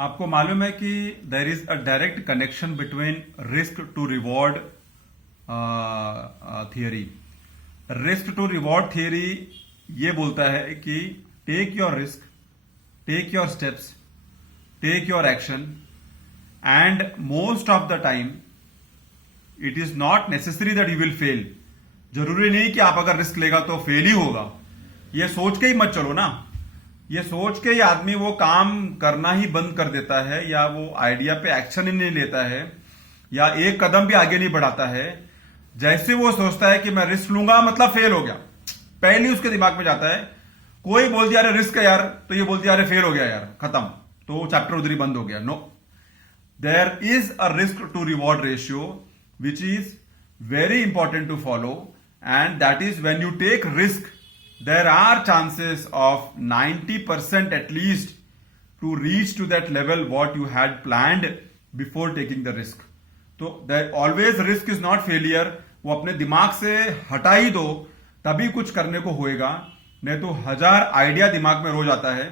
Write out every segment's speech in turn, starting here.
आपको मालूम है कि there is a direct connection between risk to reward theory. Risk to reward theory ये बोलता है कि take your risk, take your steps, take your action, and most of the time it is not necessary that you will fail. जरूरी नहीं कि आप अगर risk लेगा तो फेल ही होगा। ये सोच के ही मत चलो ना। ये सोच के ही आदमी वो काम करना ही बंद कर देता है, या वो आइडिया पे एक्शन ही नहीं लेता है, या एक कदम भी आगे नहीं बढ़ाता है। जैसे वो सोचता है कि मैं रिस्क लूंगा मतलब फेल हो गया, पहले ही उसके दिमाग में जाता है। कोई बोल दिया अरे रिस्क है यार, तो ये बोलती है अरे फेल हो गया यार, खत्म, तो चैप्टर उधर ही बंद हो गया। No, there is a risk to reward ratio which is very important to follow, and that is when you take risk there are chances of 90% at least to reach to that level what you had planned before taking the risk. तो there always risk is not failure। वो अपने दिमाग से हटा ही दो तभी कुछ करने को होएगा, नहीं तो 1000 आइडिया दिमाग में रोज आता है।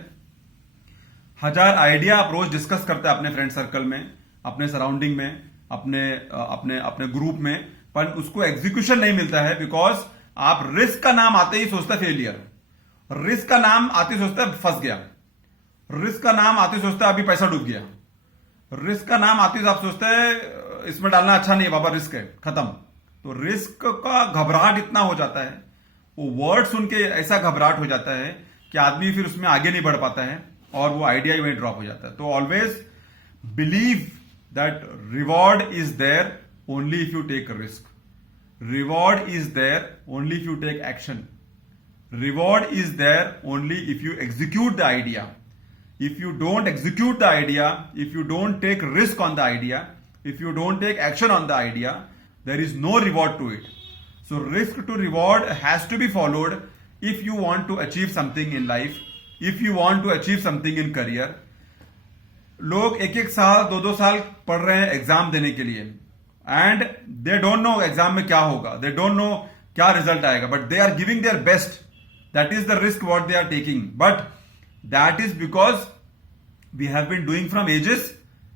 1000 आइडिया आप रोज डिस्कस करते हैं अपने फ्रेंड सर्कल में, अपने सराउंडिंग में, अपने अपने अपने ग्रुप में, पर उसको एग्जीक्यूशन नहीं मिलता है। बिकॉज आप रिस्क का नाम आते ही सोचते फेलियर, रिस्क का नाम आते ही सोचते फंस गया, रिस्क का नाम आते ही सोचते अभी पैसा डूब गया, रिस्क का नाम आते ही आप सोचते हैं इसमें डालना अच्छा नहीं बाबा, रिस्क है, खत्म। तो रिस्क का घबराहट इतना हो जाता है, वो वर्ड सुन के ऐसा घबराहट हो जाता है कि आदमी फिर उसमें आगे नहीं बढ़ पाता है और वो आइडिया ही वहीं ड्रॉप हो जाता है। तो always believe that reward is there only if you take risk. Reward is there only if you take action. Reward is there only if you execute the idea. If you don't execute the idea, if you don't take risk on the idea, if you don't take action on the idea, there is no reward to it. So risk to reward has to be followed if you want to achieve something in life, if you want to achieve something in career. लोग एक एक साल 2-2 साल पढ़ रहे हैं exam देने के लिए, and they don't know exam में क्या होगा, दे डोंट नो क्या रिजल्ट आएगा, but they are giving their best. That is the risk what they are taking, but that is because we have been doing from ages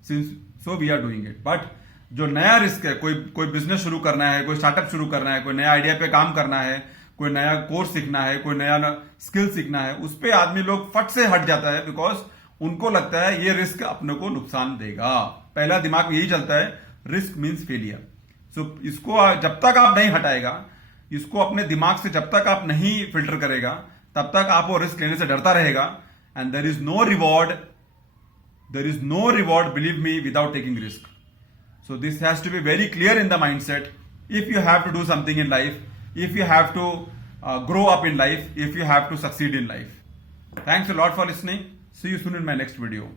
since, so we are doing it. But जो नया risk है, कोई business शुरू करना है, कोई startup शुरू करना है, कोई नया आइडिया पे काम करना है, कोई नया कोर्स सीखना है, कोई नया स्किल सीखना है, उस पर आदमी लोग फट से हट जाता है। बिकॉज उनको लगता है ये रिस्क अपने को नुकसान देगा। पहला दिमाग में यही चलता है, रिस्क मीन्स फेलियर। सो इसको जब तक आप नहीं हटाएगा, इसको अपने दिमाग से जब तक आप नहीं फिल्टर करेगा, तब तक आप वो रिस्क लेने से डरता रहेगा। And there is no reward, there is no reward, believe me, without taking risk. So this has to be very clear in the mindset if you have to do something in life, if you have to grow up in life, if you have to succeed in life. Thanks a lot for listening. See you soon in my next video.